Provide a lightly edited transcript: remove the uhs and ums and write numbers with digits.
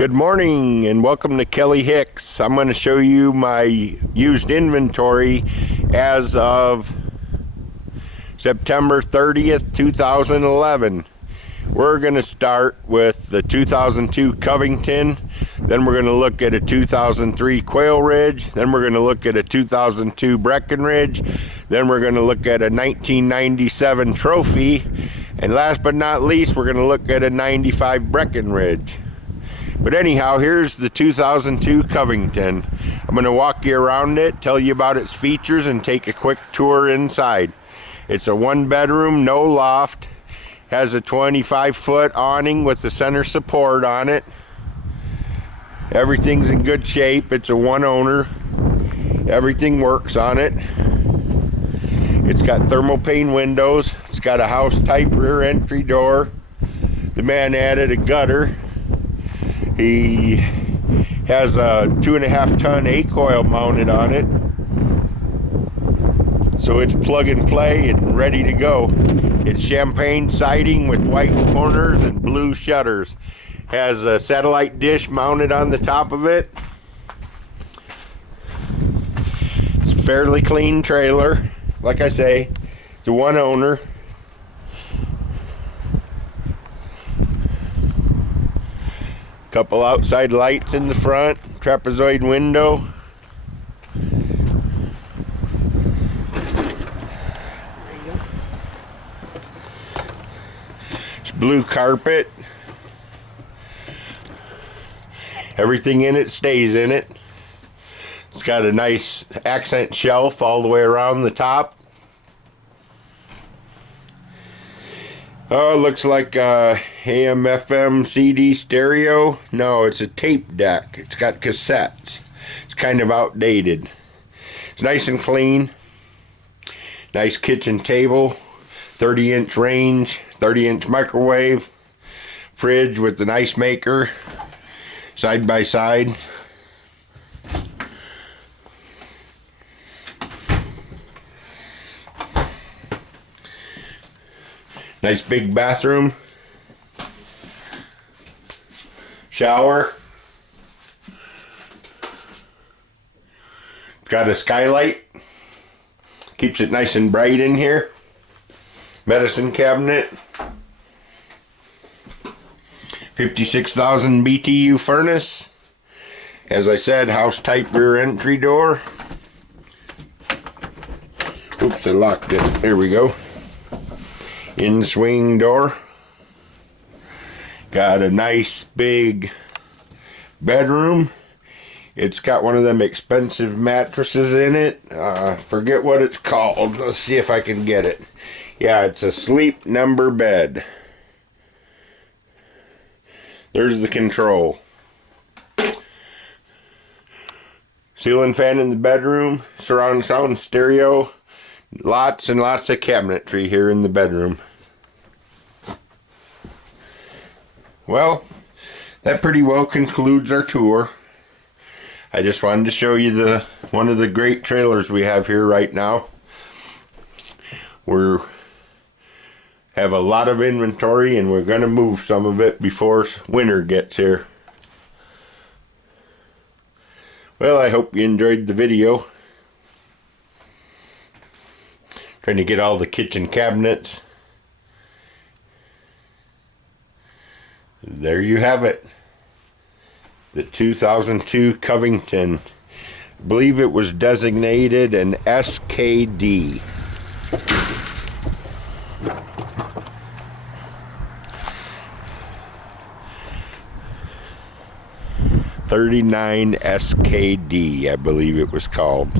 Good morning and welcome to Kelly Hicks. I'm going to show you my used inventory as of September 30th, 2011. We're going to start with the 2002 Covington, then we're going to look at a 2003 Quailridge, then we're going to look at a 2002 Breckenridge, then we're going to look at a 1997 Trophy, and last but not least, we're going to look at a 95 Breckenridge. But anyhow, here's the 2002 Covington. I'm going to walk you around it, tell you about its features, and take a quick tour inside. It's a one-bedroom, no loft. Has a 25-foot awning with the center support on it. Everything's in good shape. It's a one-owner. Everything works on it. It's got thermal pane windows. It's got a house-type rear entry door. The man added a gutter. He has a 2.5-ton A-coil mounted on it, so it's plug and play and ready to go. It's champagne siding with white corners and blue shutters. Has a satellite dish mounted on the top of it. It's a fairly clean trailer. Like I say, it's a one owner. Couple outside lights in the front, trapezoid window. It's blue carpet. Everything in it stays in it. It's got a nice accent shelf all the way around the top. Oh, it looks like a AM FM CD stereo. No, it's a tape deck. It's got cassettes. It's kind of outdated. It's nice and clean. Nice kitchen table. 30-inch range. 30-inch microwave. Fridge with an ice maker. Side by side. Nice big bathroom, shower, got a skylight, keeps it nice and bright in here, medicine cabinet, 56,000 BTU furnace, as I said, house type rear entry door. Oops, I locked it, there we go. In-swing door. Got a nice big bedroom. It's got one of them expensive mattresses in it. Forget what it's called. Let's see if I can get it. Yeah, it's a sleep number bed. There's the control. Ceiling fan in the bedroom. Surround sound stereo. Lots and lots of cabinetry here in the bedroom. Well, that pretty well concludes our tour. I just wanted to show you one of the great trailers we have here right now. We have a lot of inventory and we're going to move some of it before winter gets here. Well, I hope you enjoyed the video. Trying to get all the kitchen cabinets. There you have it. The 2002 Covington. I believe it was designated an SKD. '39 SKD, I believe it was called.